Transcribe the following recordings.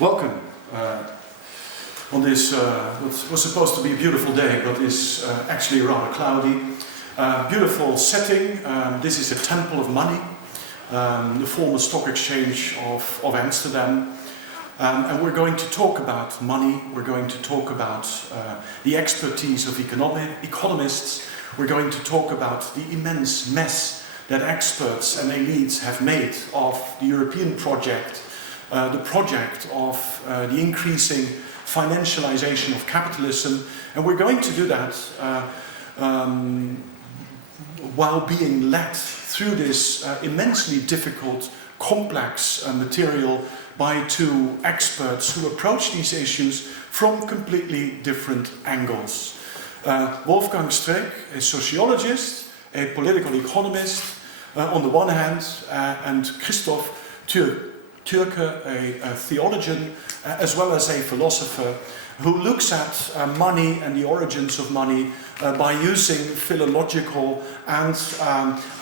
Welcome on this what was supposed to be a beautiful day, but is actually rather cloudy. Beautiful setting. This is a temple of money, the former stock exchange of Amsterdam. And we're going to talk about money. We're going to talk about the expertise of economists. We're going to talk about the immense mess that experts and elites have made of the European project, the project of the increasing financialization of capitalism. And we're going to do that while being led through this immensely difficult, complex material by two experts who approach these issues from completely different angles. Wolfgang Streeck, a sociologist, a political economist on the one hand, and Christoph Türcke, a theologian, as well as a philosopher, who looks at money and the origins of money by using philological and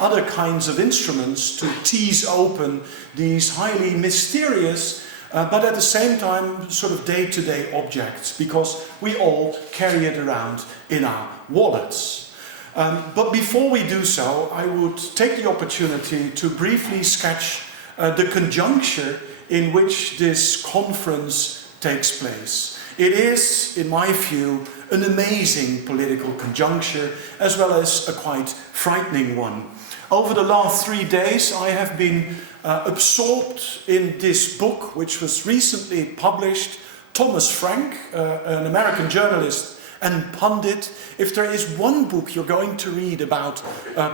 other kinds of instruments to tease open these highly mysterious but at the same time sort of day-to-day objects, because we all carry it around in our wallets. But before we do so, I would take the opportunity to briefly sketch the conjuncture in which this conference takes place. It is, in my view, an amazing political conjuncture, as well as a quite frightening one. Over the last 3 days, I have been absorbed in this book, which was recently published. Thomas Frank, an American journalist and pundit. If there is one book you're going to read about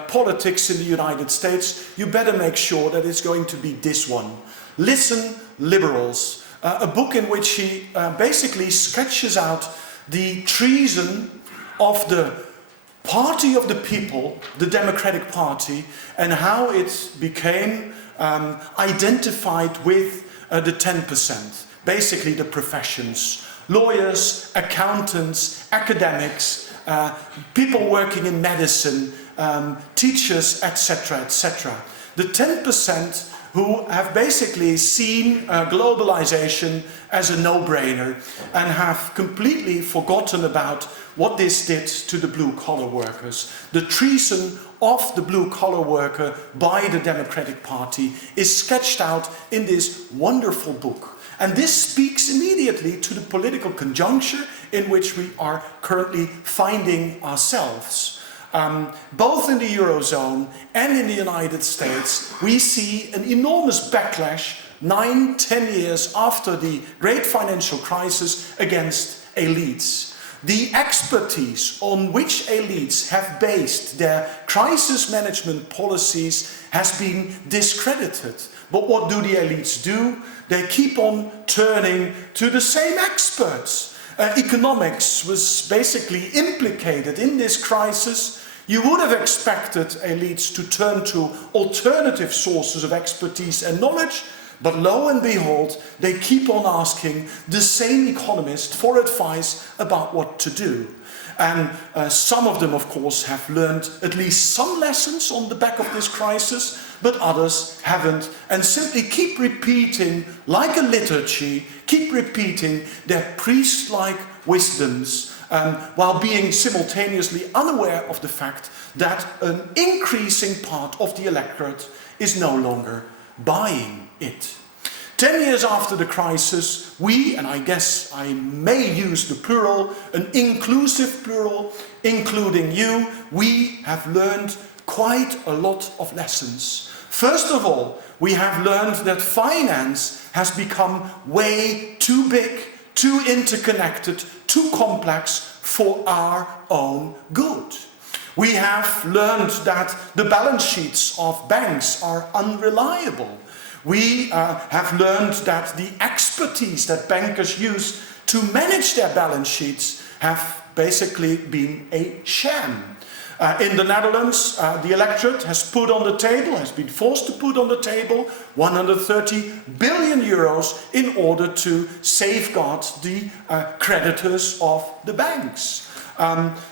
politics in the United States, you better make sure that it's going to be this one. Listen, Liberals. A book in which he basically sketches out the treason of the party of the people, the Democratic Party, and how it became identified with the 10%, basically the professions. Lawyers, accountants, academics, people working in medicine, teachers, etc., etc. The 10% who have basically seen globalization as a no-brainer and have completely forgotten about what this did to the blue-collar workers. The treason of the blue-collar worker by the Democratic Party is sketched out in this wonderful book. And this speaks immediately to the political conjuncture in which we are currently finding ourselves. Both in the Eurozone and in the United States, we see an enormous backlash 9-10 years after the great financial crisis against elites. The expertise on which elites have based their crisis management policies has been discredited. But what do the elites do? They keep on turning to the same experts. Economics was basically implicated in this crisis. You would have expected elites to turn to alternative sources of expertise and knowledge, but lo and behold, they keep on asking the same economist for advice about what to do. And some of them, of course, have learned at least some lessons on the back of this crisis, but others haven't, and simply keep repeating, like a liturgy, keep repeating their priest-like wisdoms, while being simultaneously unaware of the fact that an increasing part of the electorate is no longer buying it. 10 years after the crisis, we, and I guess I may use the plural, an inclusive plural, including you, we have learned quite a lot of lessons. First of all, we have learned that finance has become way too big, too interconnected, too complex for our own good. We have learned that the balance sheets of banks are unreliable. We have learned that the expertise that bankers use to manage their balance sheets have basically been a sham. In the Netherlands, the electorate has been forced to put on the table 130 billion euros in order to safeguard the creditors of the banks.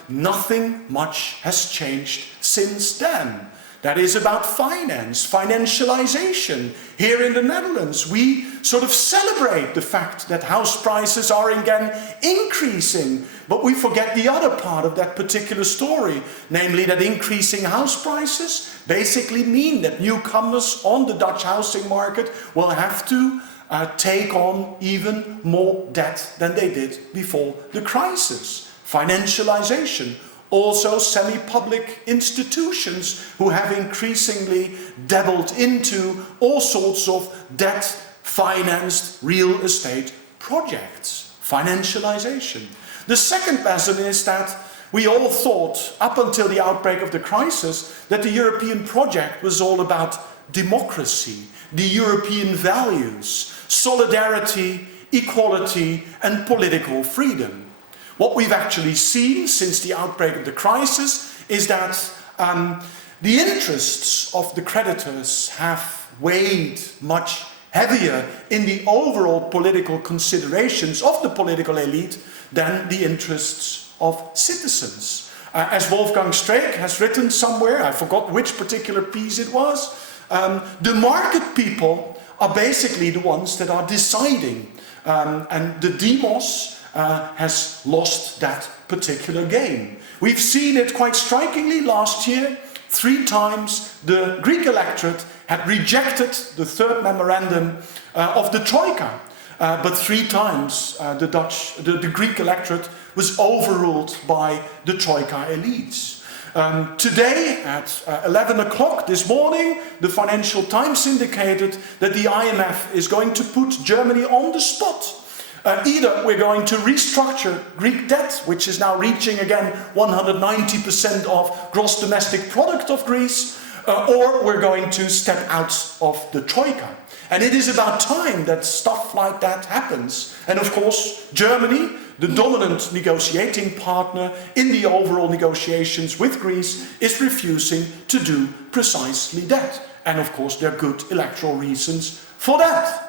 Nothing much has changed since then. That is about finance, financialization. Here in the Netherlands, we sort of celebrate the fact that house prices are again increasing. But we forget the other part of that particular story, namely that increasing house prices basically mean that newcomers on the Dutch housing market will have to take on even more debt than they did before the crisis. Financialization. Also semi-public institutions who have increasingly dabbled into all sorts of debt-financed real estate projects. Financialization. The second lesson is that we all thought, up until the outbreak of the crisis, that the European project was all about democracy, the European values, solidarity, equality, and political freedom. What we've actually seen since the outbreak of the crisis is that the interests of the creditors have weighed much heavier in the overall political considerations of the political elite than the interests of citizens. As Wolfgang Streeck has written somewhere, I forgot which particular piece it was, the market people are basically the ones that are deciding, and the demos has lost that particular game. We've seen it quite strikingly last year. 3 times the Greek electorate had rejected the third memorandum of the Troika, but 3 times the Greek electorate was overruled by the Troika elites. Today at 11 o'clock this morning, the Financial Times indicated that the IMF is going to put Germany on the spot. Either we're going to restructure Greek debt, which is now reaching again 190% of gross domestic product of Greece, or we're going to step out of the Troika. And it is about time that stuff like that happens. And of course, Germany, the dominant negotiating partner in the overall negotiations with Greece, is refusing to do precisely that. And of course, there are good electoral reasons for that.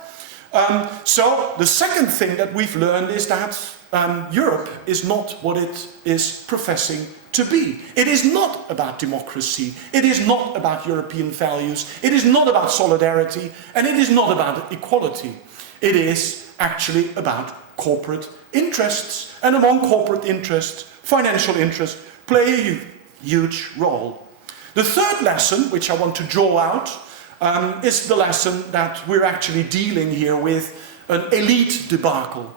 So the second thing that we've learned is that Europe is not what it is professing to be. It is not about democracy. It is not about European values. It is not about solidarity. And it is not about equality. It is actually about corporate interests. And among corporate interests, financial interests play a huge role. The third lesson, which I want to draw out, is the lesson that we're actually dealing here with an elite debacle.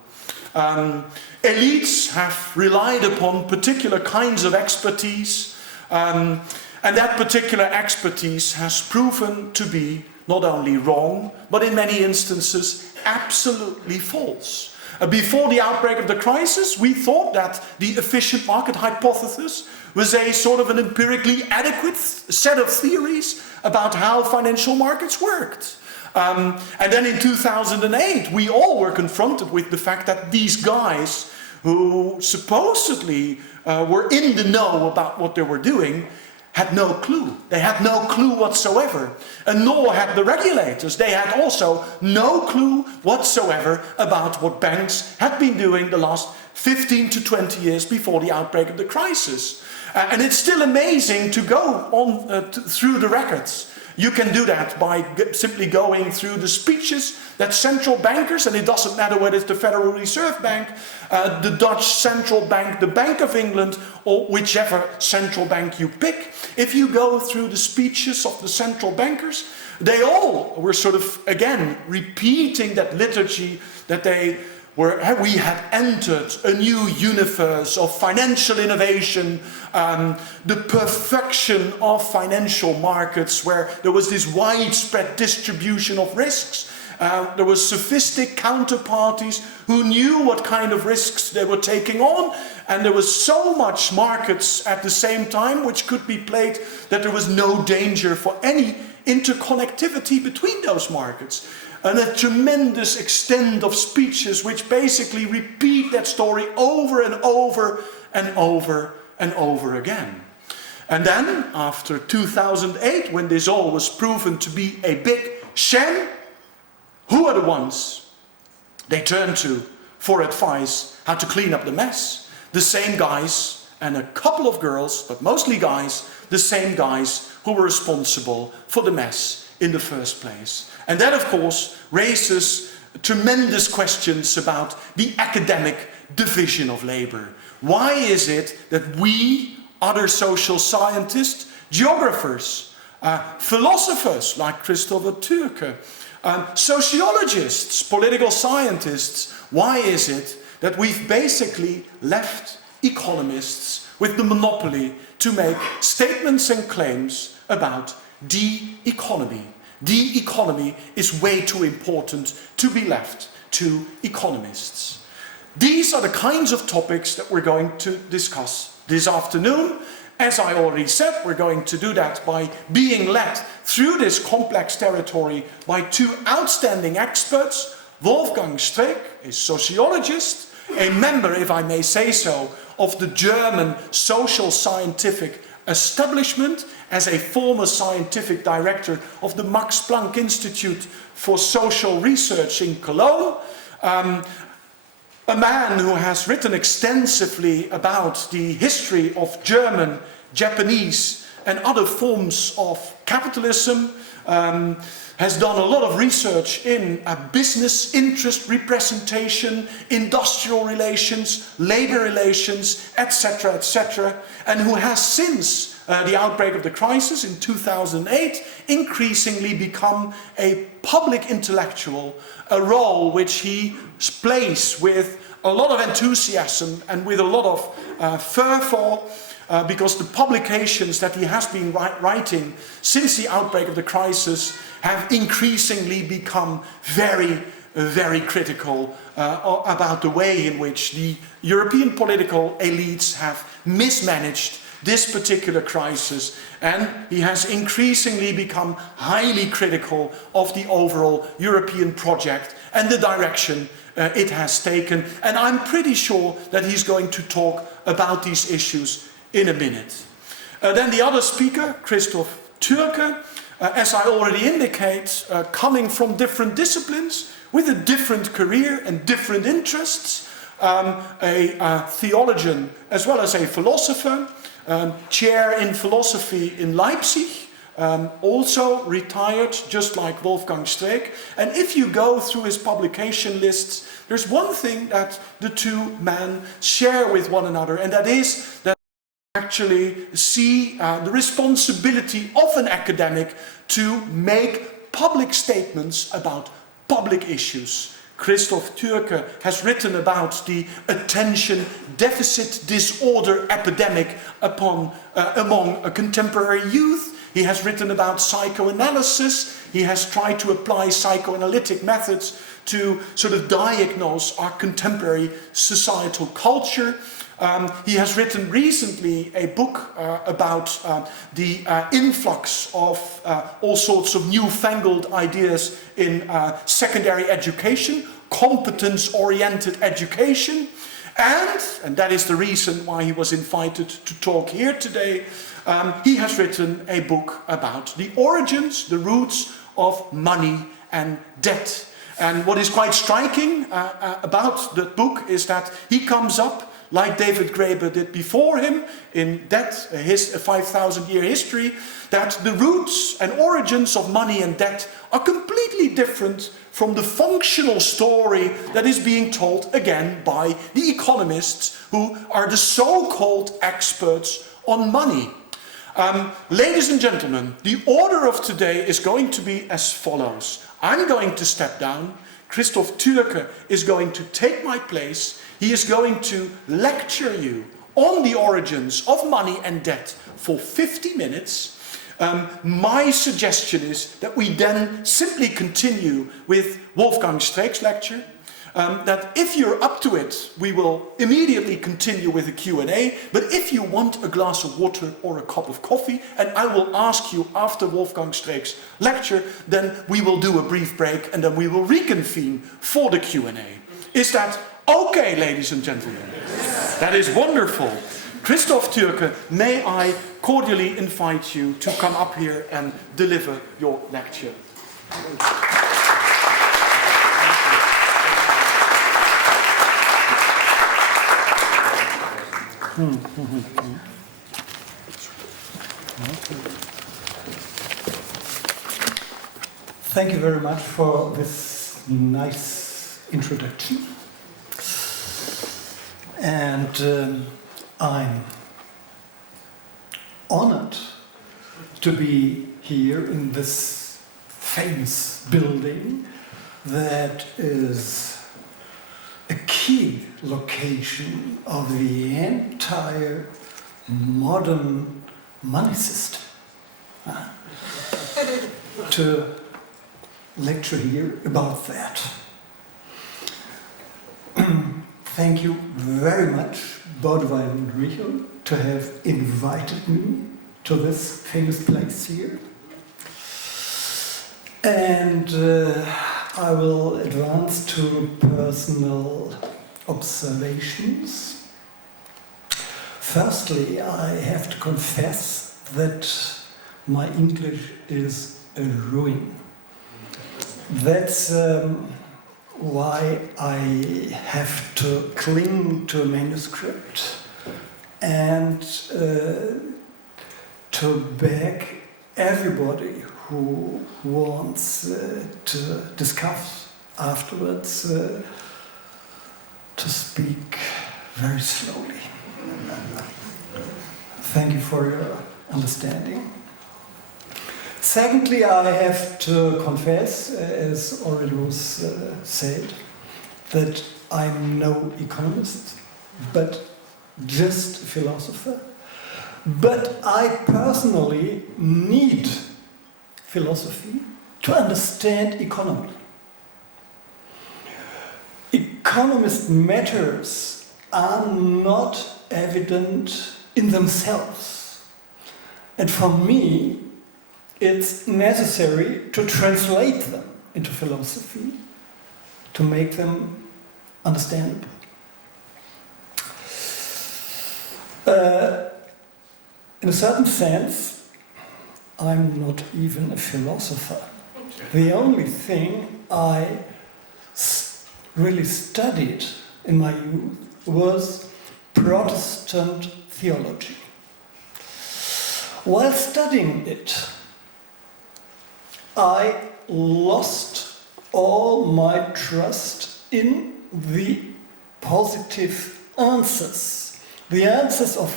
Elites have relied upon particular kinds of expertise, and that particular expertise has proven to be not only wrong, but in many instances absolutely false. Before the outbreak of the crisis, we thought that the efficient market hypothesis was a sort of an empirically adequate set of theories about how financial markets worked. And then in 2008, we all were confronted with the fact that these guys who supposedly were in the know about what they were doing had no clue. They had no clue whatsoever. And nor had the regulators. They had also no clue whatsoever about what banks had been doing the last 15 to 20 years before the outbreak of the crisis. And it's still amazing to go on through the records. You can do that by simply going through the speeches that central bankers, and it doesn't matter whether it's the Federal Reserve Bank, the Dutch Central Bank, the Bank of England, or whichever central bank you pick. If you go through the speeches of the central bankers, they all were sort of, again, repeating that liturgy that we had entered a new universe of financial innovation, the perfection of financial markets where there was this widespread distribution of risks. There were sophisticated counterparties who knew what kind of risks they were taking on, and there was so much markets at the same time which could be played that there was no danger for any interconnectivity between those markets. And a tremendous extent of speeches which basically repeat that story over and over and over and over again. And then, after 2008, when this all was proven to be a big sham, who are the ones they turn to for advice how to clean up the mess? The same guys and a couple of girls, but mostly guys, the same guys who were responsible for the mess in the first place. And that, of course, raises tremendous questions about the academic division of labor. Why is it that we, other social scientists, geographers, philosophers like Christoph Türcke, sociologists, political scientists, why is it that we've basically left economists with the monopoly to make statements and claims about de-economy? De-economy is way too important to be left to economists. These are the kinds of topics that we're going to discuss this afternoon. As I already said, we're going to do that by being led through this complex territory by two outstanding experts. Wolfgang Streeck, a sociologist, a member, if I may say so, of the German social scientific establishment, as a former scientific director of the Max Planck Institute for Social Research in Cologne. A man who has written extensively about the history of German, Japanese and other forms of capitalism, has done a lot of research in business interest representation, industrial relations, labor relations, etc., and who has since the outbreak of the crisis in 2008 increasingly become a public intellectual, a role which he plays with a lot of enthusiasm and with a lot of fervor, because the publications that he has been writing since the outbreak of the crisis have increasingly become very, very critical about the way in which the European political elites have mismanaged this particular crisis, and he has increasingly become highly critical of the overall European project and the direction it has taken. And I'm pretty sure that he's going to talk about these issues in a minute. Then the other speaker, Christoph Türcke, as I already indicate, coming from different disciplines with a different career and different interests, a theologian as well as a philosopher, chair in philosophy in Leipzig, also retired just like Wolfgang Streeck. And if you go through his publication lists, there's one thing that the two men share with one another, and that is that actually see the responsibility of an academic to make public statements about public issues. Christoph Türcke has written about the attention deficit disorder epidemic among contemporary youth. He has written about psychoanalysis. He has tried to apply psychoanalytic methods to sort of diagnose our contemporary societal culture. He has written recently a book about the influx of all sorts of newfangled ideas in secondary education, competence-oriented education, and that is the reason why he was invited to talk here today. He has written a book about the origins, the roots of money and debt. And what is quite striking about the book is that he comes up, like David Graeber did before him, in that his 5,000-year history, that the roots and origins of money and debt are completely different from the functional story that is being told again by the economists who are the so-called experts on money. Ladies and gentlemen, the order of today is going to be as follows. I'm going to step down. Christoph Türcke is going to take my place. He is going to lecture you on the origins of money and debt for 50 minutes. My suggestion is that we then simply continue with Wolfgang Streeck's lecture. That if you're up to it, we will immediately continue with the Q&A. But if you want a glass of water or a cup of coffee, and I will ask you after Wolfgang Streeck's lecture, then we will do a brief break and then we will reconvene for the Q&A. Is that okay, ladies and gentlemen? Yes. That is wonderful. Christoph Türcke, may I cordially invite you to come up here and deliver your lecture. Thank you very much for this nice introduction. And I'm honored to be here in this famous building that is a key location of the entire modern money system. To lecture here about that. Thank you very much, Baudewein and Richo, to have invited me to this famous place here. And I will advance to personal observations. Firstly, I have to confess that my English is a ruin. That's why I have to cling to a manuscript and to beg everybody who wants to discuss afterwards to speak very slowly. Thank you for your understanding. Secondly, I have to confess, as already was said, that I'm no economist, but just a philosopher. But I personally need philosophy to understand economy. Economist matters are not evident in themselves. And for me, it's necessary to translate them into philosophy, to make them understandable. In a certain sense, I'm not even a philosopher. The only thing I really studied in my youth was Protestant theology. While studying it, I lost all my trust in the positive answers, the answers of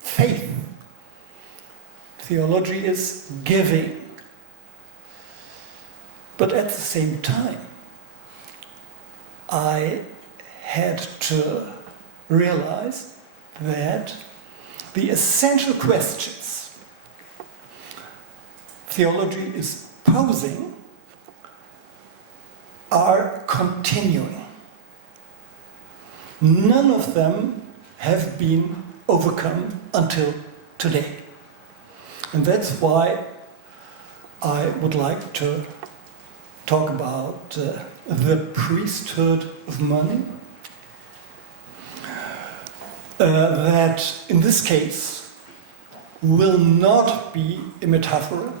faith. Theology is giving. But at the same time, I had to realize that the essential questions theology is posing are continuing. None of them have been overcome until today. And that's why I would like to talk about the priesthood of money. That in this case will not be a metaphor,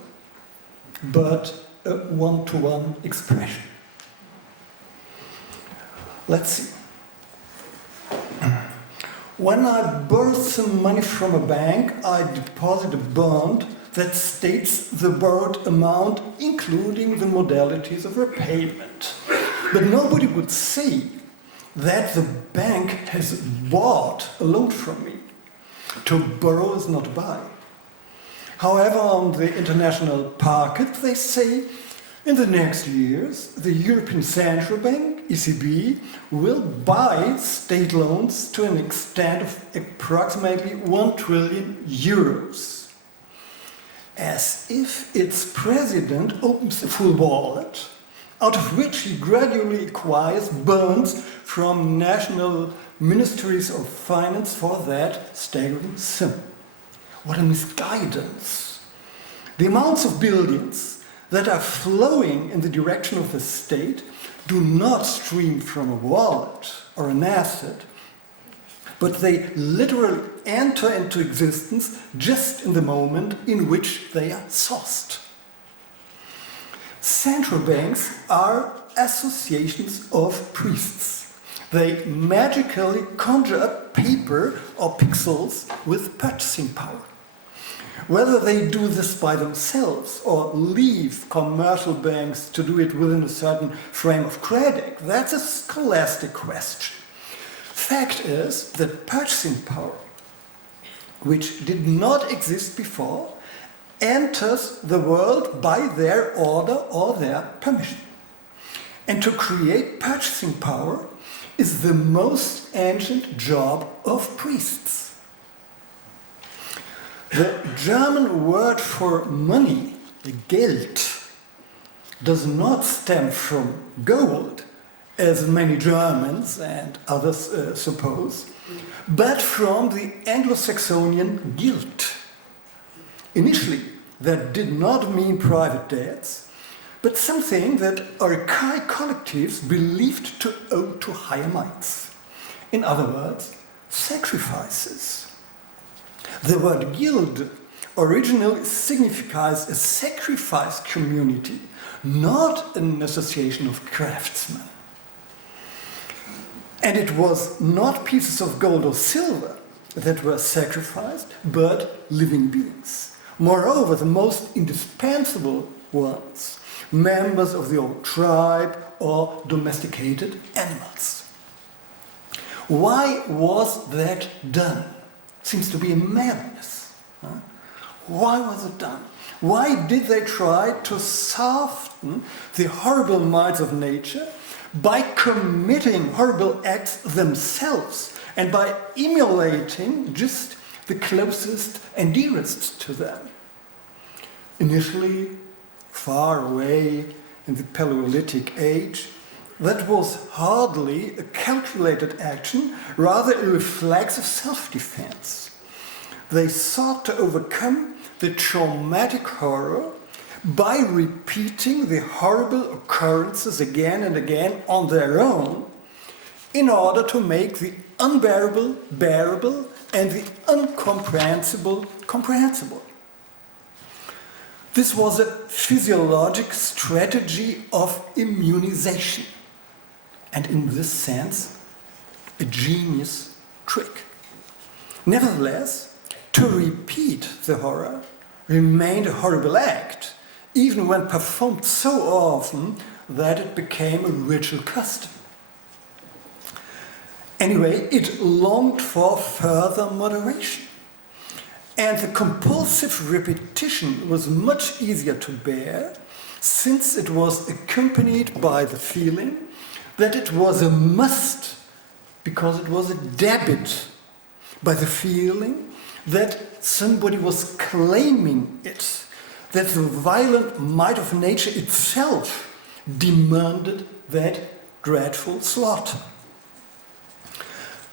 but a one-to-one expression. Let's see. When I borrow some money from a bank, I deposit a bond that states the borrowed amount, including the modalities of repayment. But nobody would say that the bank has bought a loan from me. To borrow is not buy. However, on the international market, they say in the next years, the European Central Bank, ECB, will buy state loans to an extent of approximately 1 trillion euros. As if its president opens a full wallet, out of which he gradually acquires bonds from national ministries of finance for that staggering sum. What a misguidance. The amounts of billions that are flowing in the direction of the state do not stream from a wallet or an asset, but they literally enter into existence just in the moment in which they are sourced. Central banks are associations of priests. They magically conjure up paper or pixels with purchasing power. Whether they do this by themselves or leave commercial banks to do it within a certain frame of credit, that's a scholastic question. Fact is that purchasing power, which did not exist before, enters the world by their order or their permission. And to create purchasing power is the most ancient job of priests. The German word for money, Geld, does not stem from gold, as many Germans and others suppose, but from the Anglo-Saxonian Gild. Initially, that did not mean private debts, but something that archaic collectives believed to owe to higher mights. In other words, sacrifices. The word guild originally signifies a sacrifice community, not an association of craftsmen. And it was not pieces of gold or silver that were sacrificed, but living beings. Moreover, the most indispensable ones, members of the old tribe or domesticated animals. Why was that done? Seems to be a madness. Huh? Why was it done? Why did they try to soften the horrible might of nature by committing horrible acts themselves and by emulating just the closest and dearest to them? Initially, far away in the Paleolithic age, that was hardly a calculated action, rather a reflex of self-defense. They sought to overcome the traumatic horror by repeating the horrible occurrences again and again on their own in order to make the unbearable bearable and the incomprehensible comprehensible. This was a physiologic strategy of immunization, and in this sense, a genius trick. Nevertheless, to repeat the horror remained a horrible act, even when performed so often that it became a ritual custom. Anyway, it longed for further moderation. And the compulsive repetition was much easier to bear, since it was accompanied by the feeling that it was a must, because it was a debit, by the feeling that somebody was claiming it, that the violent might of nature itself demanded that dreadful slaughter.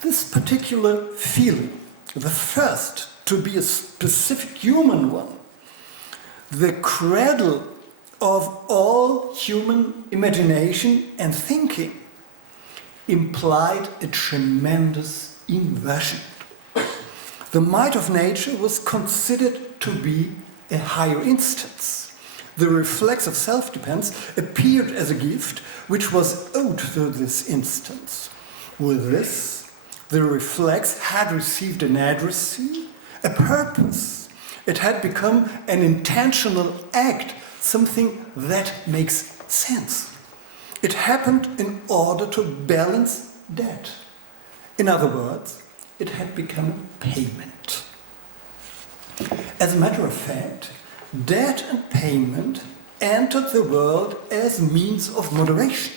This particular feeling, the first to be a specific human one, the cradle of all human imagination and thinking, implied a tremendous inversion. The might of nature was considered to be a higher instance. The reflex of self-defense appeared as a gift which was owed to this instance. With this, the reflex had received an addressee, a purpose. It had become an intentional act, something that makes sense. It happened in order to balance debt. In other words, it had become payment. As a matter of fact, debt and payment entered the world as means of moderation,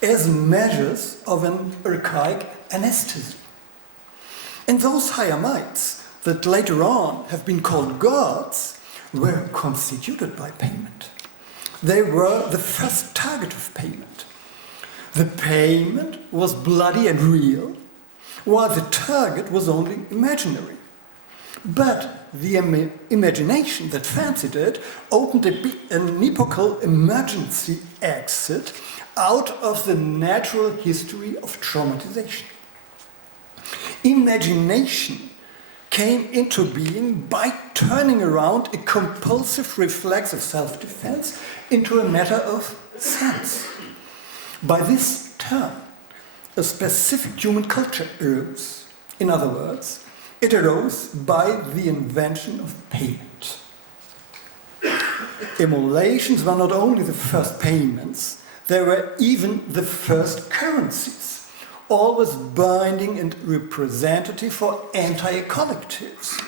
as measures of an archaic anesthesia. And those higher mights that later on have been called gods were constituted by payment. They were the first target of payment. The payment was bloody and real, while the target was only imaginary. But the imagination that fancied it opened an epochal emergency exit out of the natural history of traumatization. Imagination came into being by turning around a compulsive reflex of self-defense into a matter of sense. By this turn, a specific human culture arose. In other words, it arose by the invention of payment. Immolations were not only the first payments, they were even the first currencies, always binding and representative for entire collectives.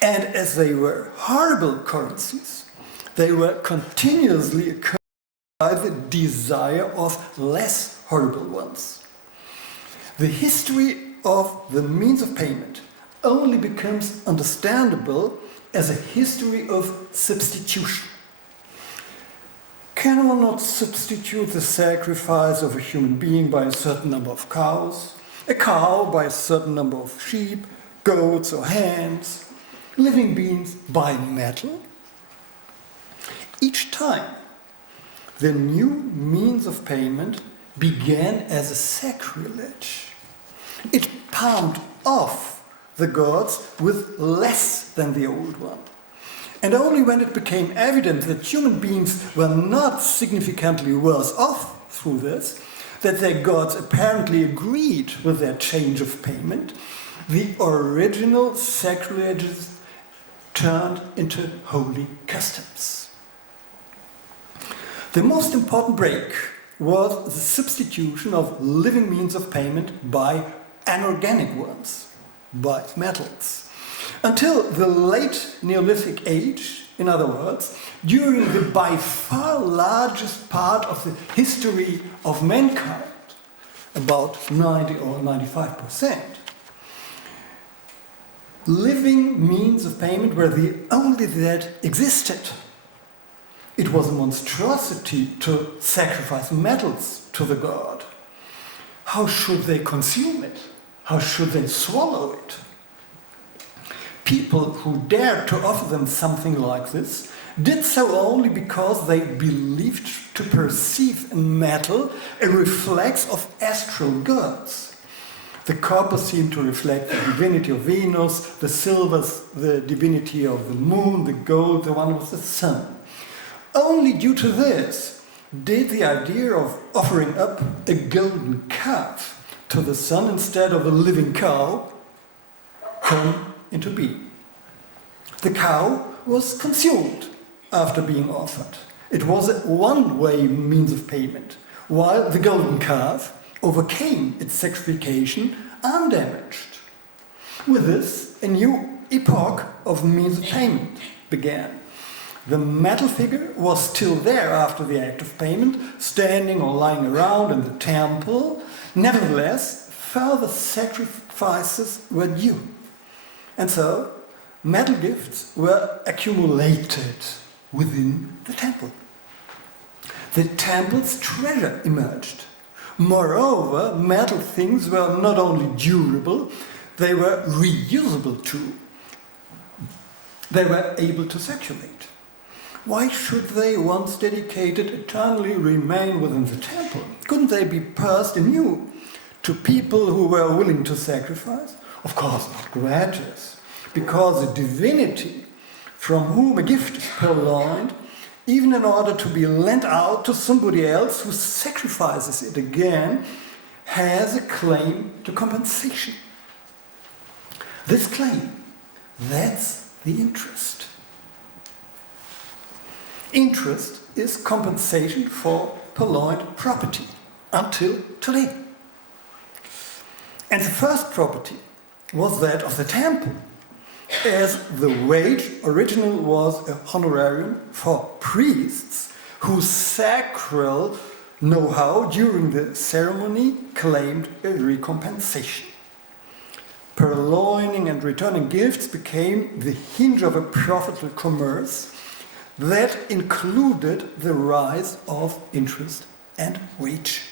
And as they were horrible currencies, they were continuously accompanied by the desire of less horrible ones. The history of the means of payment only becomes understandable as a history of substitution. Can one not substitute the sacrifice of a human being by a certain number of cows, a cow by a certain number of sheep, goats or hens, living beings by metal? Each time, the new means of payment began as a sacrilege. It palmed off the gods with less than the old one. And only when it became evident that human beings were not significantly worse off through this, that their gods apparently agreed with their change of payment, the original sacrileges turned into holy customs. The most important break was the substitution of living means of payment by anorganic ones, by metals. Until the late Neolithic age, in other words, during the by far largest part of the history of mankind, about 90 or 95%, living means of payment were the only that existed. It was a monstrosity to sacrifice metals to the god. How should they consume it? How should they swallow it? People who dared to offer them something like this did so only because they believed to perceive in metal a reflex of astral gods. The copper seemed to reflect the divinity of Venus, the silver, the divinity of the moon, the gold, the one of the sun. Only due to this did the idea of offering up a golden calf to the sun instead of a living cow come into being. The cow was consumed after being offered. It was a one-way means of payment, while the golden calf overcame its sacrification undamaged. With this, a new epoch of means of payment began. The metal figure was still there after the act of payment, standing or lying around in the temple. Nevertheless, further sacrifices were due. And so, metal gifts were accumulated within the temple. The temple's treasure emerged. Moreover, metal things were not only durable, they were reusable too. They were able to circulate. Why should they, once dedicated, eternally remain within the temple? Couldn't they be passed anew to people who were willing to sacrifice? Of course, not gratis, because a divinity from whom a gift is purloined, even in order to be lent out to somebody else who sacrifices it again, has a claim to compensation. This claim, that's the interest. Interest is compensation for purloined property until today. And the first property was that of the temple, as the wage original was a honorarium for priests whose sacral know-how during the ceremony claimed a recompensation. Purloining and returning gifts became the hinge of a profitable commerce that included the rise of interest and wage.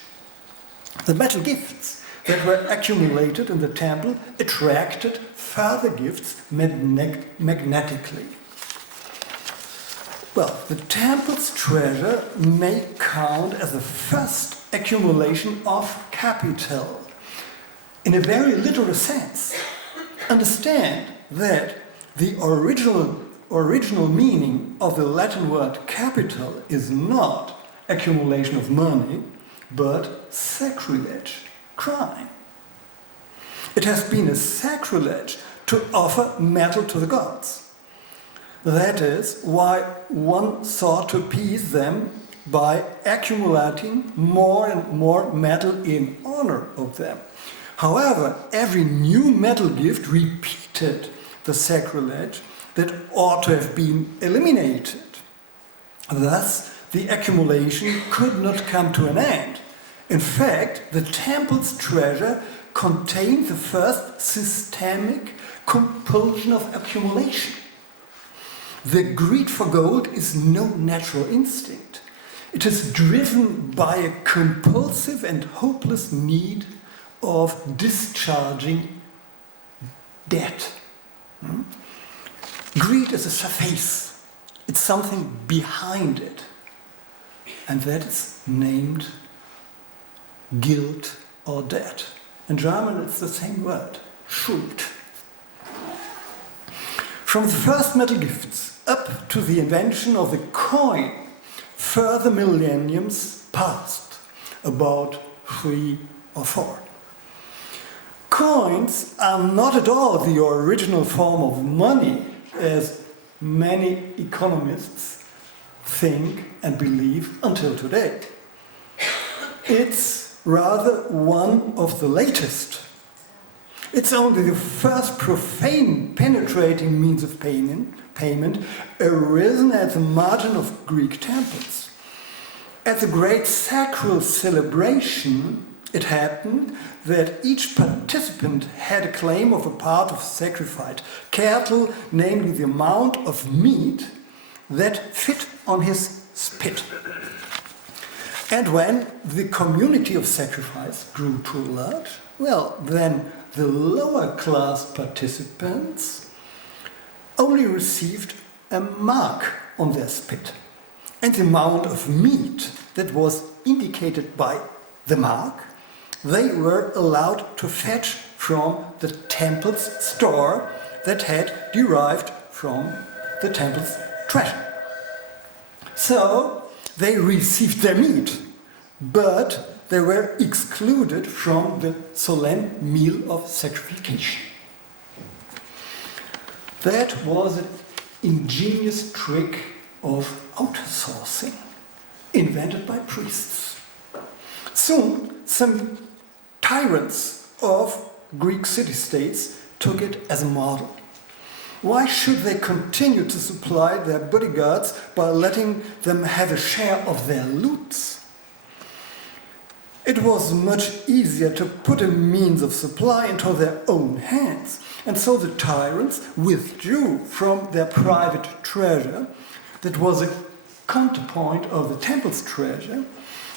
The metal gifts that were accumulated in the temple attracted further gifts magnetically. Well, the temple's treasure may count as the first accumulation of capital. In a very literal sense, understand that the original meaning of the Latin word capital is not accumulation of money, but sacrilege, crime. It has been a sacrilege to offer metal to the gods. That is why one sought to appease them by accumulating more and more metal in honor of them. However, every new metal gift repeated the sacrilege that ought to have been eliminated. Thus, the accumulation could not come to an end. In fact, the temple's treasure contained the first systemic compulsion of accumulation. The greed for gold is no natural instinct. It is driven by a compulsive and hopeless need of discharging debt. Greed is a surface. It's something behind it. And that is named guilt or debt. In German it's the same word, Schuld. From the first metal gifts up to the invention of the coin, further millenniums passed, about 3 or 4. Coins are not at all the original form of money, as many economists think and believe until today. It's rather one of the latest. It's only the first profane, penetrating means of payment arisen at the margin of Greek temples. At the great sacral celebration, it happened that each participant had a claim of a part of sacrificed cattle, namely the amount of meat that fit on his spit. And when the community of sacrifice grew too large, well, then the lower class participants only received a mark on their spit. And the amount of meat that was indicated by the mark, they were allowed to fetch from the temple's store that had derived from the temple's treasure. So they received their meat, but they were excluded from the solemn meal of sacrification. That was an ingenious trick of outsourcing, invented by priests. Soon, some tyrants of Greek city-states took it as a model. Why should they continue to supply their bodyguards by letting them have a share of their loots? It was much easier to put a means of supply into their own hands, and so the tyrants withdrew from their private treasure, that was a counterpoint of the temple's treasure,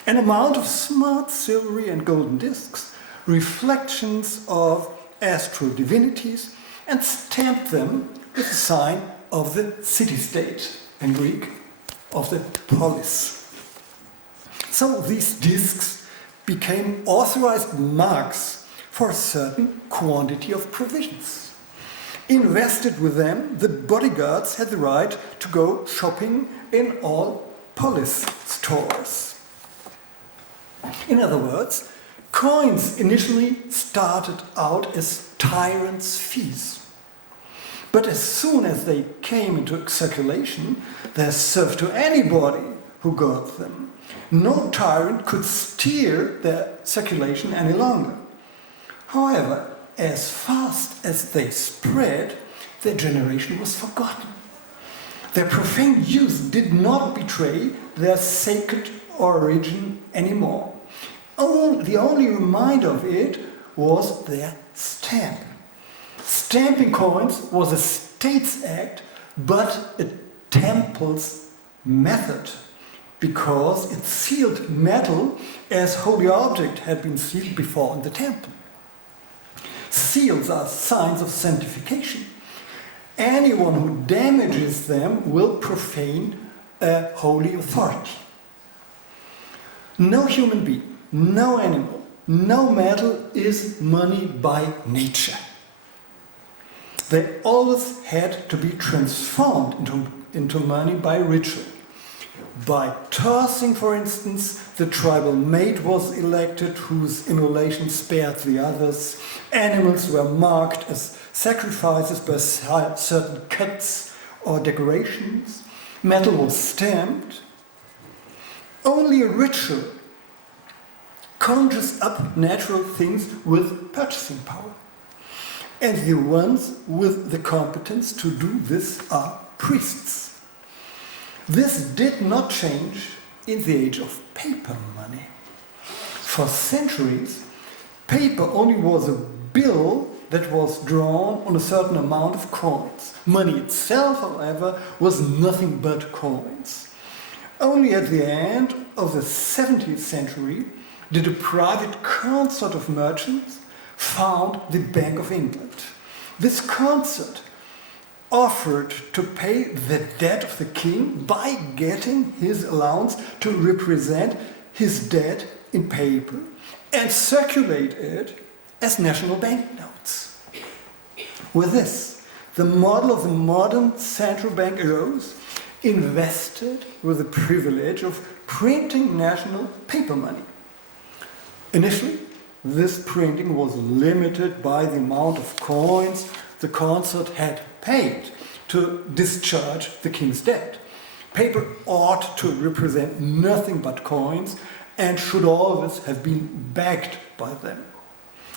an amount of smart silvery and golden discs, reflections of astral divinities, and stamped them with the sign of the city-state, in Greek, of the polis. So these discs became authorized marks for a certain quantity of provisions. Invested with them, the bodyguards had the right to go shopping in all polis stores. In other words, coins initially started out as tyrants' fees. But as soon as they came into circulation, they served to anybody who got them. No tyrant could steer their circulation any longer. However, as fast as they spread, their generation was forgotten. Their profane use did not betray their sacred origin anymore. The only reminder of it was their stamp. Stamping coins was a state's act, but a temple's method, because it sealed metal as holy object had been sealed before in the temple. Seals are signs of sanctification. Anyone who damages them will profane a holy authority. No human being, no animal, no metal is money by nature. They always had to be transformed into money by ritual. By tossing, for instance, the tribal mate was elected whose immolation spared the others. Animals were marked as sacrifices by certain cuts or decorations. Metal was stamped. Only a ritual conjures up natural things with purchasing power. And the ones with the competence to do this are priests. This did not change in the age of paper money. For centuries, paper only was a bill that was drawn on a certain amount of coins. Money itself, however, was nothing but coins. Only at the end of the 17th century did a private concert of merchants found the Bank of England. This concert offered to pay the debt of the king by getting his allowance to represent his debt in paper and circulate it as national banknotes. With this, the model of the modern central bank arose, invested with the privilege of printing national paper money. Initially, this printing was limited by the amount of coins the concert had paid to discharge the king's debt. Paper ought to represent nothing but coins and should always have been backed by them.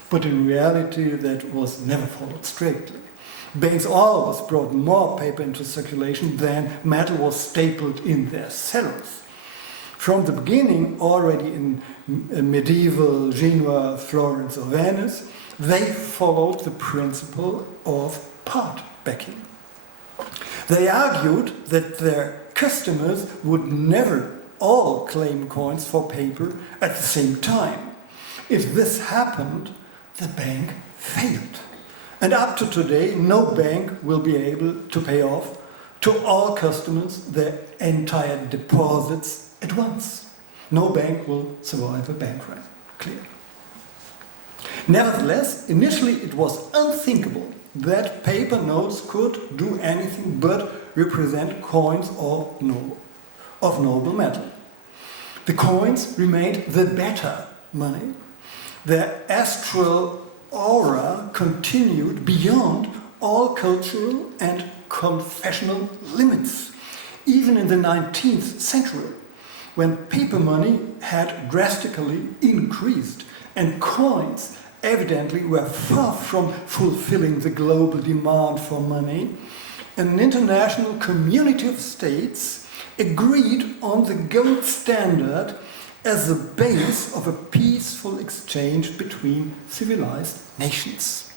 But in reality, that was never followed strictly. Banks always brought more paper into circulation than metal was stapled in their cellars. From the beginning, already in medieval Genoa, Florence, or Venice, they followed the principle of part backing. They argued that their customers would never all claim coins for paper at the same time. If this happened, the bank failed. And up to today, no bank will be able to pay off to all customers their entire deposits at once. No bank will survive a bank run, clear. Nevertheless, initially it was unthinkable that paper notes could do anything but represent coins of noble metal. The coins remained the better money. Their astral aura continued beyond all cultural and confessional limits, even in the 19th century, when paper money had drastically increased and coins evidently were far from fulfilling the global demand for money. An international community of states agreed on the gold standard as the base of a peaceful exchange between civilized nations.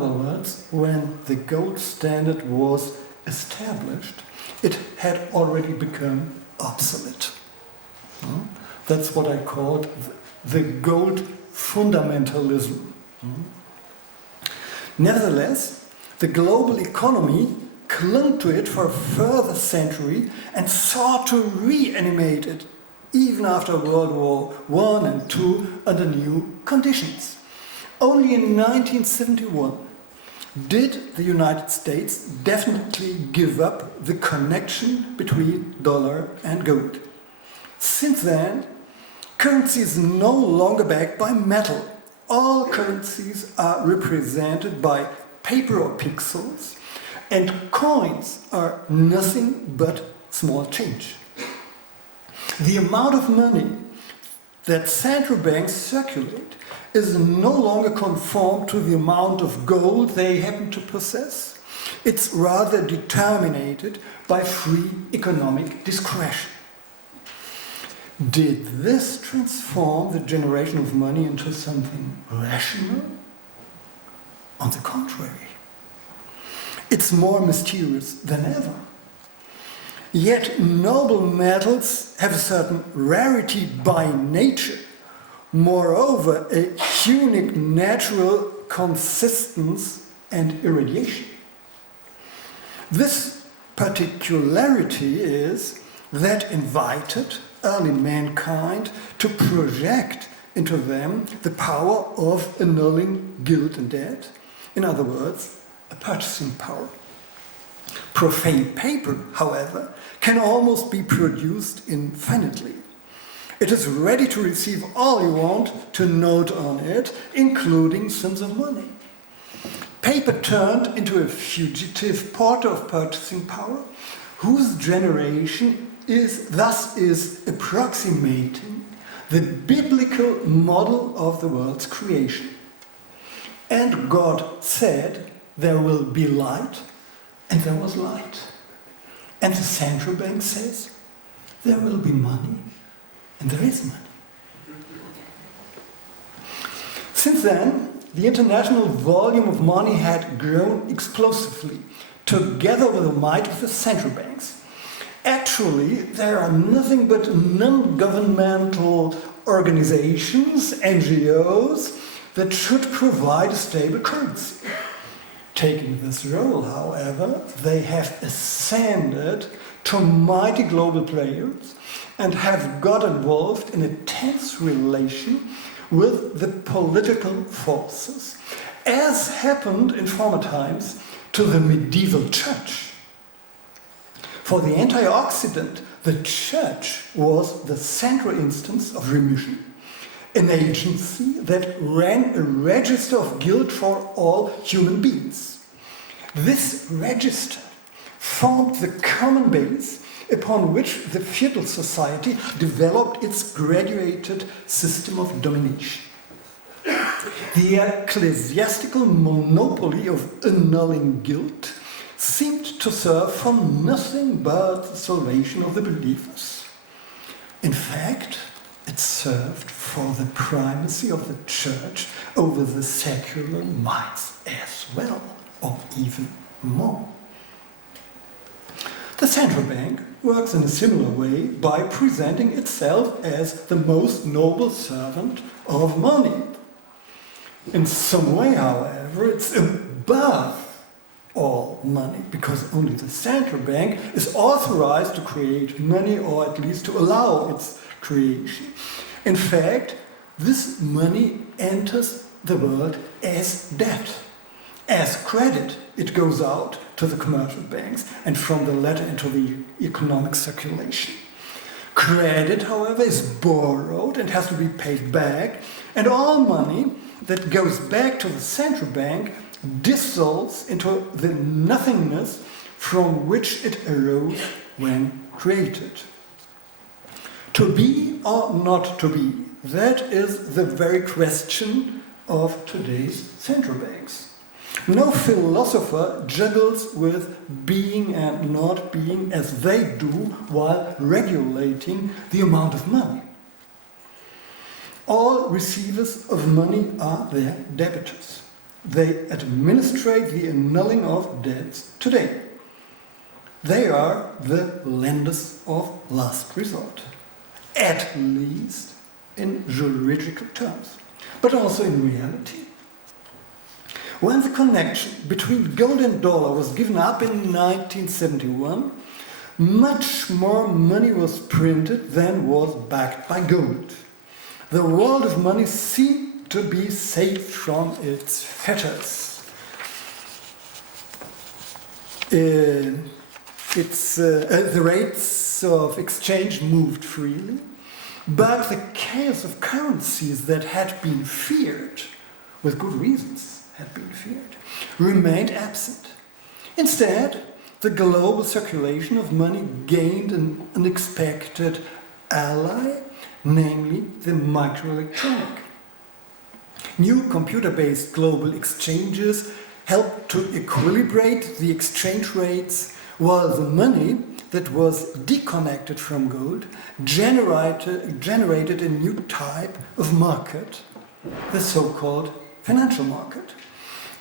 In other words, when the gold standard was established, it had already become obsolete. That's what I called the gold fundamentalism. Nevertheless, the global economy clung to it for a further century and sought to reanimate it even after World War I and II under new conditions. Only in 1971 did the United States definitely give up the connection between dollar and gold. Since then, currency is no longer backed by metal. All currencies are represented by paper or pixels, and coins are nothing but small change. The amount of money that central banks circulate is no longer conformed to the amount of gold they happen to possess. It's rather determined by free economic discretion. Did this transform the generation of money into something rational? On the contrary, it's more mysterious than ever. Yet noble metals have a certain rarity by nature. Moreover, a unique natural consistence and irradiation. This particularity is that invited early mankind to project into them the power of annulling guilt and debt. In other words, a purchasing power. Profane paper, however, can almost be produced infinitely. It is ready to receive all you want to note on it, including sums of money. Paper turned into a fugitive porter of purchasing power, whose generation thus is approximating the biblical model of the world's creation. And God said, there will be light, and there was light. And the central bank says, there will be money, and there is money. Since then, the international volume of money had grown explosively, together with the might of the central banks. Actually, there are nothing but non-governmental organizations, NGOs, that should provide a stable currency. Taking this role, however, they have ascended to mighty global players and have got involved in a tense relation with the political forces, as happened in former times to the medieval church. For the entire Occident, the church was the central instance of remission, an agency that ran a register of guilt for all human beings. This register formed the common base upon which the feudal society developed its graduated system of domination. The ecclesiastical monopoly of annulling guilt seemed to serve for nothing but the salvation of the believers. In fact, it served for the primacy of the church over the secular minds as well, or even more. The central bank works in a similar way by presenting itself as the most noble servant of money. In some way, however, it's above all money, because only the central bank is authorized to create money, or at least to allow its creation. In fact, this money enters the world as debt. As credit, it goes out to the commercial banks and from the latter into the economic circulation. Credit, however, is borrowed and has to be paid back, and all money that goes back to the central bank dissolves into the nothingness from which it arose when created. To be or not to be, that is the very question of today's central banks. No philosopher juggles with being and not being as they do while regulating the amount of money. All receivers of money are their debitors. They administrate the annulling of debts today. They are the lenders of last resort, at least in juridical terms, but also in reality. When the connection between gold and dollar was given up in 1971, much more money was printed than was backed by gold. The world of money seemed to be saved from its fetters. The rates of exchange moved freely, but the chaos of currencies that had been feared, with good reasons, had been feared, remained absent. Instead, the global circulation of money gained an unexpected ally, namely the microelectronic. New computer-based global exchanges helped to equilibrate the exchange rates, while the money that was deconnected from gold generated a new type of market, the so-called financial market.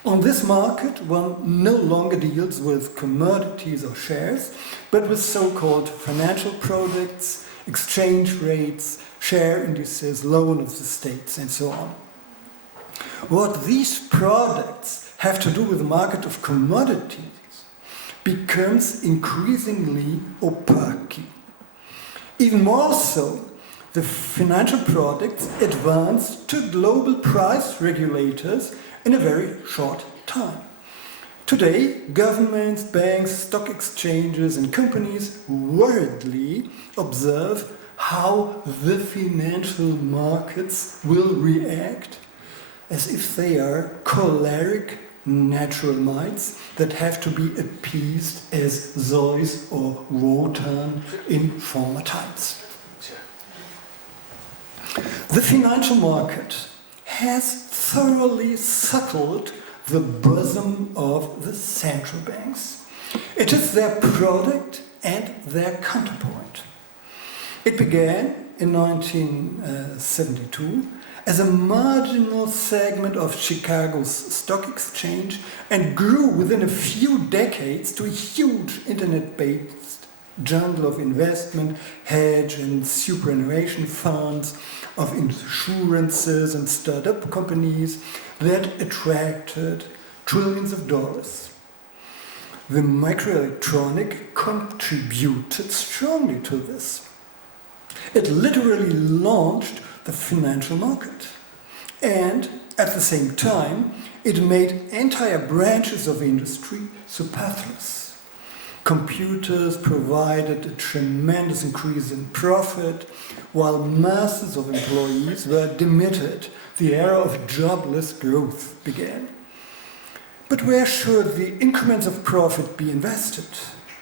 On this market, one no longer deals with commodities or shares, but with so-called financial products, exchange rates, share indices, loan of the states, and so on. What these products have to do with the market of commodities becomes increasingly opaque. Even more so, the financial products advanced to global price regulators in a very short time. Today, governments, banks, stock exchanges and companies worriedly observe how the financial markets will react as if they are choleric natural mites that have to be appeased as Zeus or Wotan in former times. The financial market has thoroughly suckled the bosom of the central banks. It is their product and their counterpoint. It began in 1972 as a marginal segment of Chicago's stock exchange and grew within a few decades to a huge internet-based jungle of investment, hedge and superannuation funds, of insurances and startup companies that attracted trillions of dollars. The microelectronic contributed strongly to this. It literally launched the financial market. And at the same time, it made entire branches of industry superfluous. Computers provided a tremendous increase in profit, while masses of employees were demitted. The era of jobless growth began. But where should the increments of profit be invested?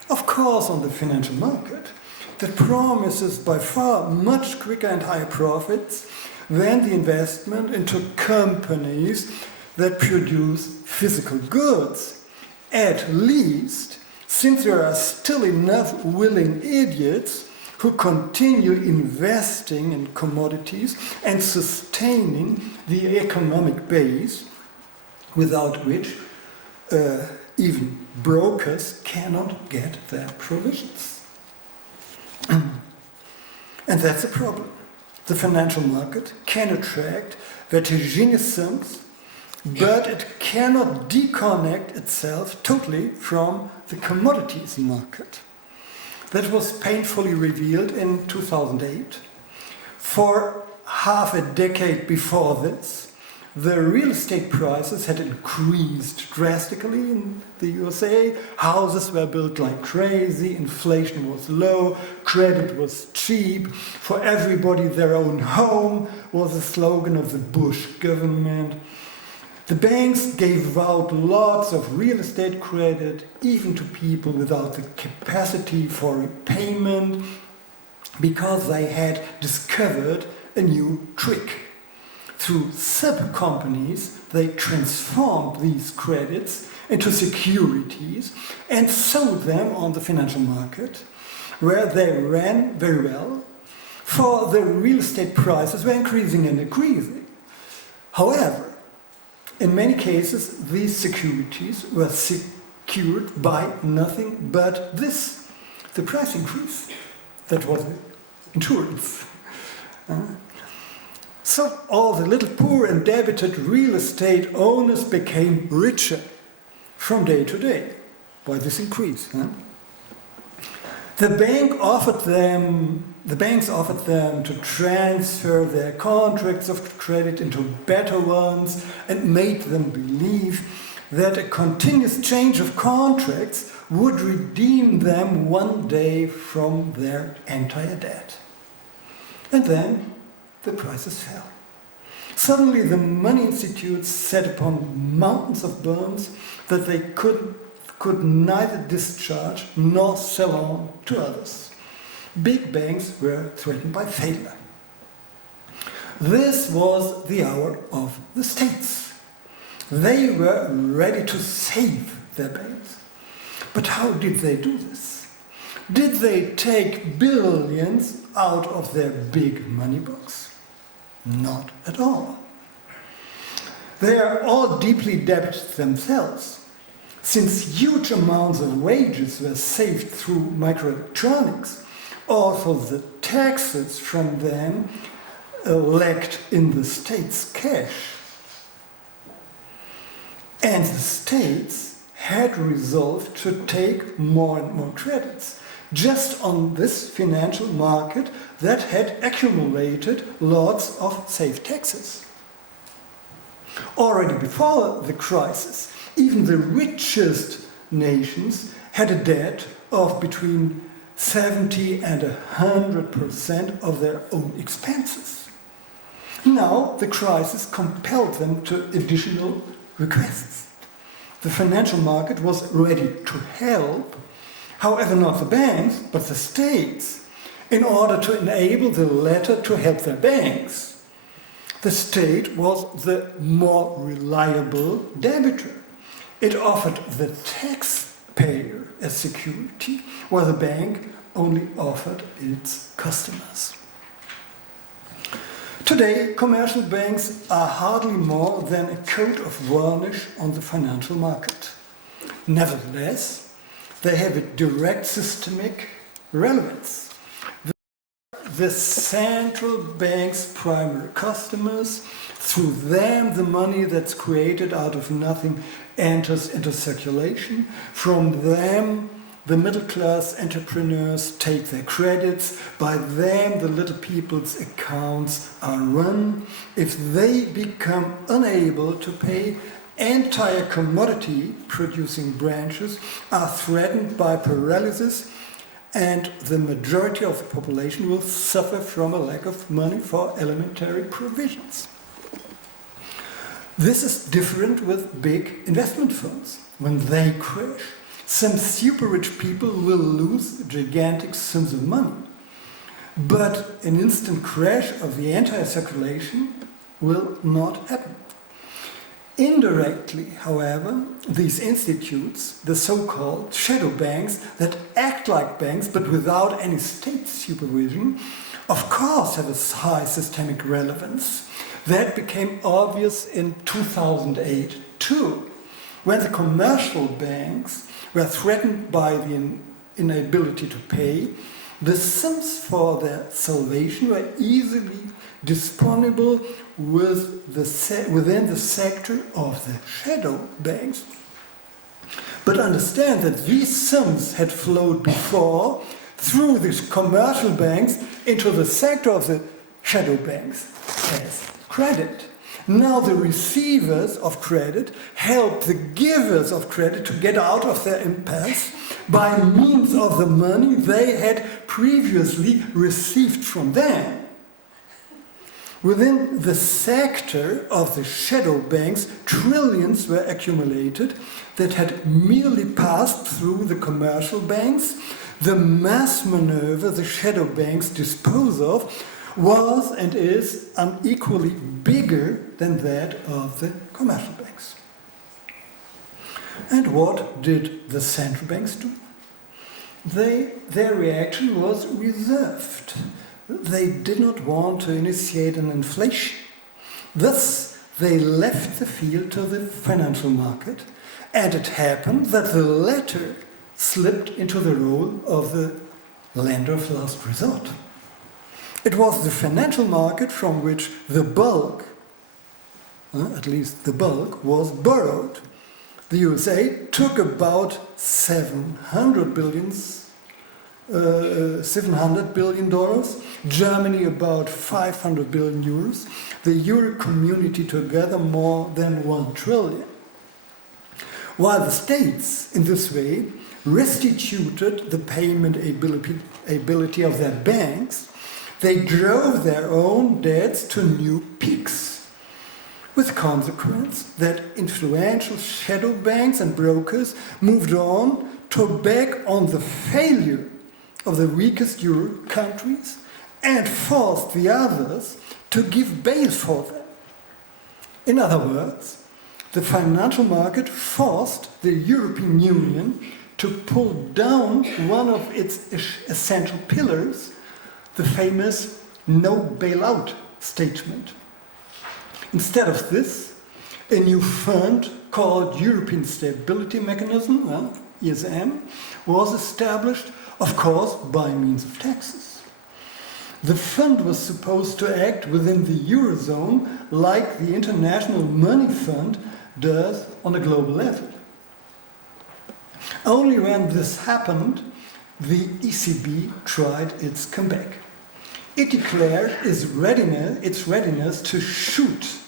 Of course, on the financial market, that promises by far much quicker and higher profits than the investment into companies that produce physical goods. At least, since there are still enough willing idiots who continue investing in commodities and sustaining the economic base, without which even brokers cannot get their provisions. And that's a problem. The financial market can attract vertiginisms, but it cannot disconnect itself totally from the commodities market. That was painfully revealed in 2008. For half a decade before this, the real estate prices had increased drastically in the USA. Houses were built like crazy, inflation was low, credit was cheap. For everybody their own home was the slogan of the Bush government. The banks gave out lots of real estate credit, even to people without the capacity for repayment, because they had discovered a new trick. Through sub-companies, they transformed these credits into securities and sold them on the financial market, where they ran very well, for the real estate prices were increasing and increasing. However, in many cases, these securities were secured by nothing but this, the price increase. That was the insurance. So all the little poor indebted real estate owners became richer from day to day by this increase. The banks offered them to transfer their contracts of credit into better ones and made them believe that a continuous change of contracts would redeem them one day from their entire debt. And then the prices fell. Suddenly the money institutes set upon mountains of bonds that they could neither discharge nor sell on to others. Big banks were threatened by failure. This was the hour of the states. They were ready to save their banks. But how did they do this? Did they take billions out of their big money box? Not at all. They are all deeply indebted themselves. Since huge amounts of wages were saved through microelectronics, also the taxes from them lacked in the state's cash. And the states had resolved to take more and more credits, just on this financial market that had accumulated lots of saved taxes. Already before the crisis, Even the richest nations had a debt of between 70 and 100% of their own expenses. Now the crisis compelled them to additional requests. The financial market was ready to help, however not the banks, but the states, in order to enable the latter to help their banks. The state was the more reliable debitor. It offered the taxpayer as security, while the bank only offered its customers. Today, commercial banks are hardly more than a coat of varnish on the financial market. Nevertheless, they have a direct systemic relevance. The central bank's primary customers, through them the money that's created out of nothing enters into circulation. From them the middle-class entrepreneurs take their credits. By them the little people's accounts are run. If they become unable to pay, entire commodity-producing branches are threatened by paralysis, and the majority of the population will suffer from a lack of money for elementary provisions. This is different with big investment funds. When they crash, some super rich people will lose gigantic sums of money. But an instant crash of the entire circulation will not happen. Indirectly, however, these institutes, the so-called shadow banks that act like banks but without any state supervision, of course have a high systemic relevance. That became obvious in 2008 too, when the commercial banks were threatened by the inability to pay. The sums for their salvation were easily disponible within the sector of the shadow banks. But understand that these sums had flowed before through these commercial banks into the sector of the shadow banks as credit. Now the receivers of credit help the givers of credit to get out of their impasse by means of the money they had previously received from them. Within the sector of the shadow banks, trillions were accumulated that had merely passed through the commercial banks. The mass maneuver the shadow banks dispose of was and is unequally bigger than that of the commercial banks. And what did the central banks do? Their reaction was reserved. They did not want to initiate an inflation. Thus, they left the field to the financial market, and it happened that the latter slipped into the role of the lender of last resort. It was the financial market from which the bulk, at least the bulk, was borrowed. The USA took about $700 billion, Germany about 500 billion euros, the Euro community together more than 1 trillion. While the states, in this way, restituted the payment ability of their banks, they drove their own debts to new peaks, with consequence that influential shadow banks and brokers moved on to beg on the failure of the weakest Euro countries and forced the others to give bail for them. In other words, the financial market forced the European Union to pull down one of its essential pillars, the famous no bailout statement. Instead of this, a new fund called European Stability Mechanism, ESM, was established, of course, by means of taxes. The fund was supposed to act within the Eurozone like the International Money Fund does on a global level. Only when this happened, the ECB tried its comeback. It declared its readiness to shoot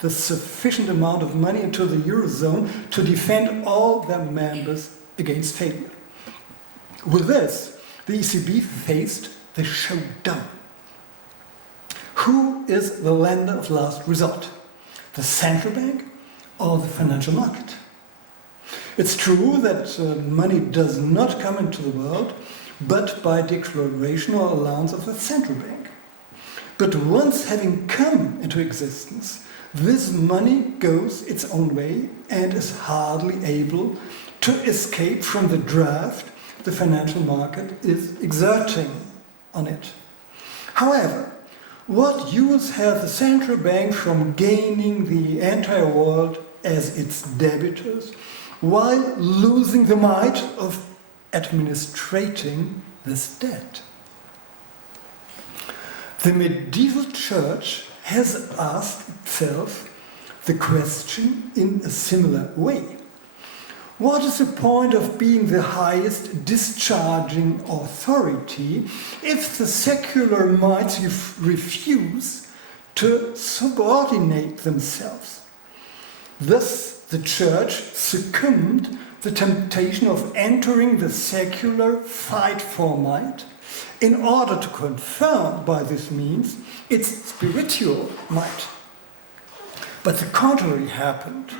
the sufficient amount of money into the Eurozone to defend all their members against failure. With this, the ECB faced the showdown. Who is the lender of last resort? The central bank or the financial market? It's true that money does not come into the world, but by declaration or allowance of the central bank. But once having come into existence, this money goes its own way and is hardly able to escape from the draft the financial market is exerting on it. However, what use has the central bank from gaining the entire world as its debitors while losing the might of administrating this debt? The medieval church has asked itself the question in a similar way. What is the point of being the highest discharging authority if the secular mights refuse to subordinate themselves? Thus, the church succumbed to the temptation of entering the secular fight for might in order to confirm by this means its spiritual might. But the contrary happened.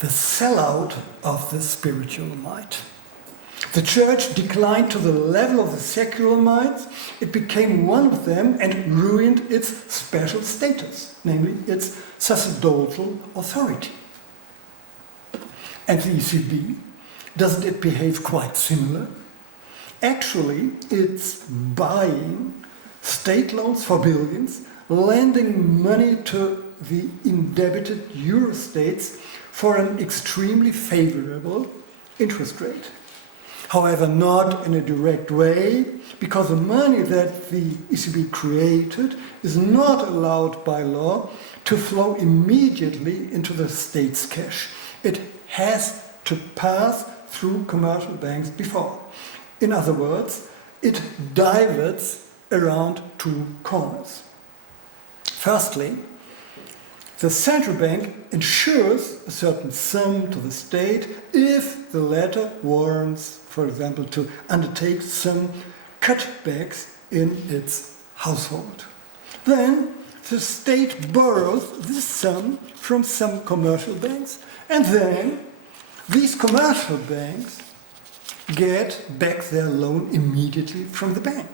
The sellout of the spiritual might. The church declined to the level of the secular mights, it became one of them and ruined its special status, namely its sacerdotal authority. And the ECB, doesn't it behave quite similar? Actually, it's buying state loans for billions, lending money to the indebted Eurostates for an extremely favorable interest rate. However, not in a direct way, because the money that the ECB created is not allowed by law to flow immediately into the state's cash. It has to pass through commercial banks before. In other words, it diverts around two corners. Firstly, the central bank insures a certain sum to the state if the latter warrants, for example, to undertake some cutbacks in its household. Then the state borrows this sum from some commercial banks, and then these commercial banks get back their loan immediately from the bank.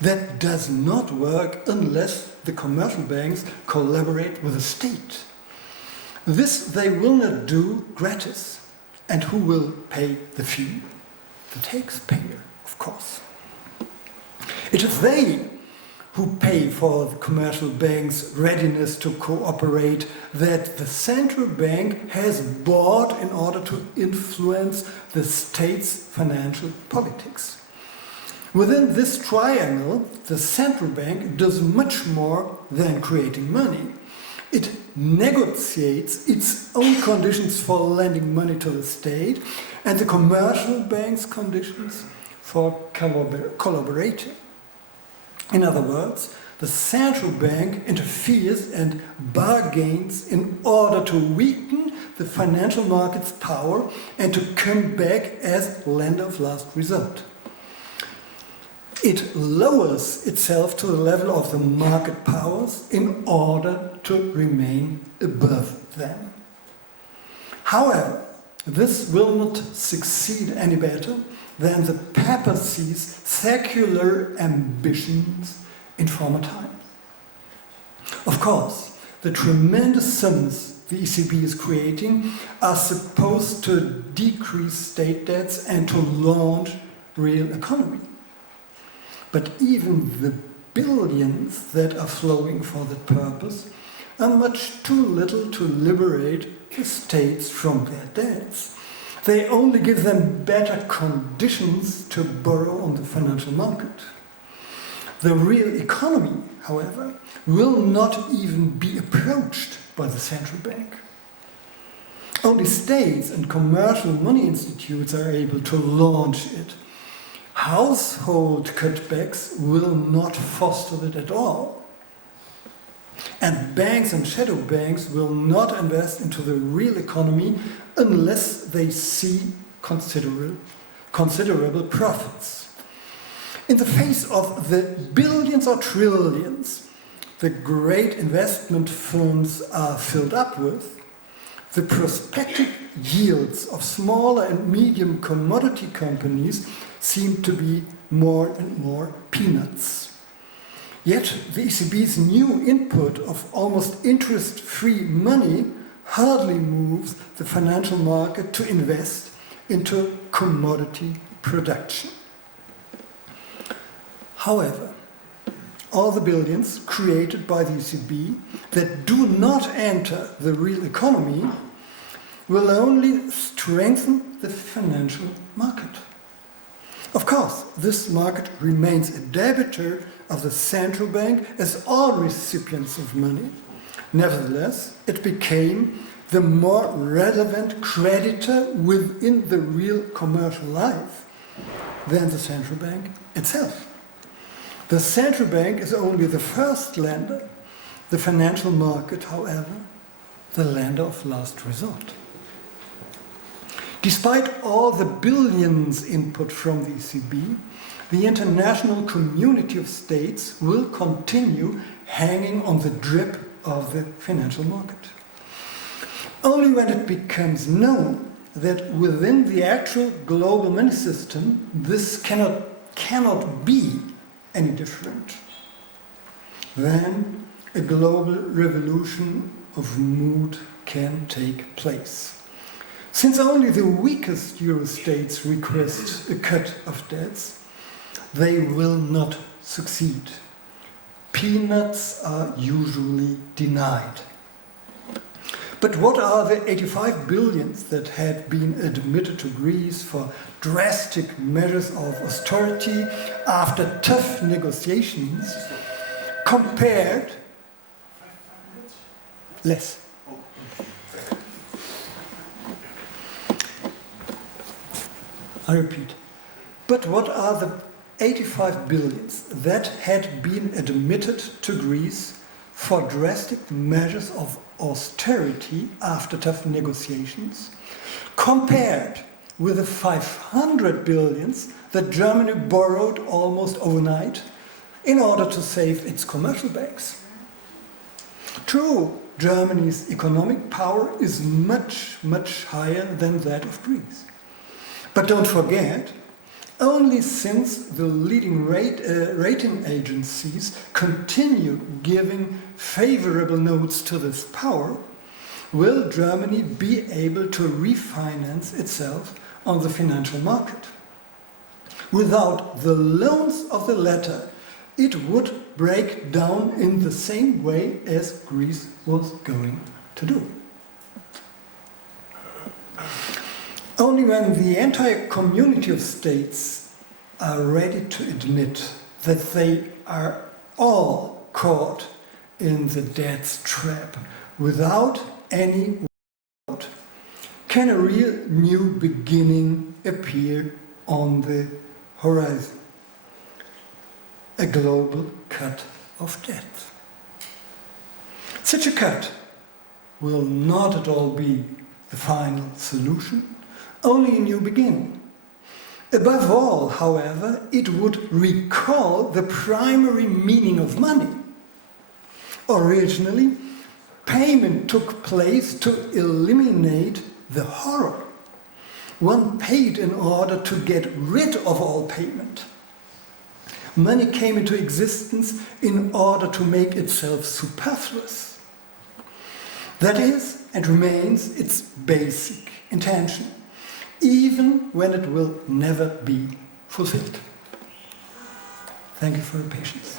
That does not work unless the commercial banks collaborate with the state. This they will not do gratis. And who will pay the fee? The taxpayer, of course. It is they who pay for the commercial bank's readiness to cooperate that the central bank has bought in order to influence the state's financial politics. Within this triangle, the central bank does much more than creating money. It negotiates its own conditions for lending money to the state and the commercial bank's conditions for collaborating. In other words, the central bank interferes and bargains in order to weaken the financial market's power and to come back as lender of last resort. It lowers itself to the level of the market powers in order to remain above them. However, this will not succeed any better than the papacy's secular ambitions in former times. Of course, the tremendous sums the ECB is creating are supposed to decrease state debts and to launch real economy. But even the billions that are flowing for that purpose are much too little to liberate the states from their debts. They only give them better conditions to borrow on the financial market. The real economy, however, will not even be approached by the central bank. Only states and commercial money institutes are able to launch it. Household cutbacks will not foster it at all. And banks and shadow banks will not invest into the real economy unless they see considerable profits. In the face of the billions or trillions the great investment firms are filled up with, the prospective yields of smaller and medium commodity companies seem to be more and more peanuts. Yet the ECB's new input of almost interest-free money hardly moves the financial market to invest into commodity production. However, all the billions created by the ECB that do not enter the real economy will only strengthen the financial market. Of course, this market remains a debitor of the central bank as all recipients of money. Nevertheless, it became the more relevant creditor within the real commercial life than the central bank itself. The central bank is only the first lender, the financial market, however, the lender of last resort. Despite all the billions input from the ECB, the international community of states will continue hanging on the drip of the financial market. Only when it becomes known that within the actual global money system, this cannot be any different, then a global revolution of mood can take place. Since only the weakest Euro states request a cut of debts, they will not succeed. Peanuts are usually denied. But what are the 85 billions that had been admitted to Greece for drastic measures of austerity after tough negotiations compared? Less. I repeat. But what are the 85 billions that had been admitted to Greece for drastic measures of austerity after tough negotiations, compared with the 500 billions that Germany borrowed almost overnight in order to save its commercial banks? True, Germany's economic power is much, much higher than that of Greece. But don't forget, only since the leading rating agencies continue giving favorable notes to this power, will Germany be able to refinance itself on the financial market. Without the loans of the latter, it would break down in the same way as Greece was going to do. Only when the entire community of states are ready to admit that they are all caught in the debt's trap without any doubt, can a real new beginning appear on the horizon. A global cut of debt. Such a cut will not at all be the final solution, only a new beginning. Above all, however, it would recall the primary meaning of money. Originally, payment took place to eliminate the horror. One paid in order to get rid of all payment. Money came into existence in order to make itself superfluous. That is and remains its basic intention, even when it will never be fulfilled. Thank you for your patience.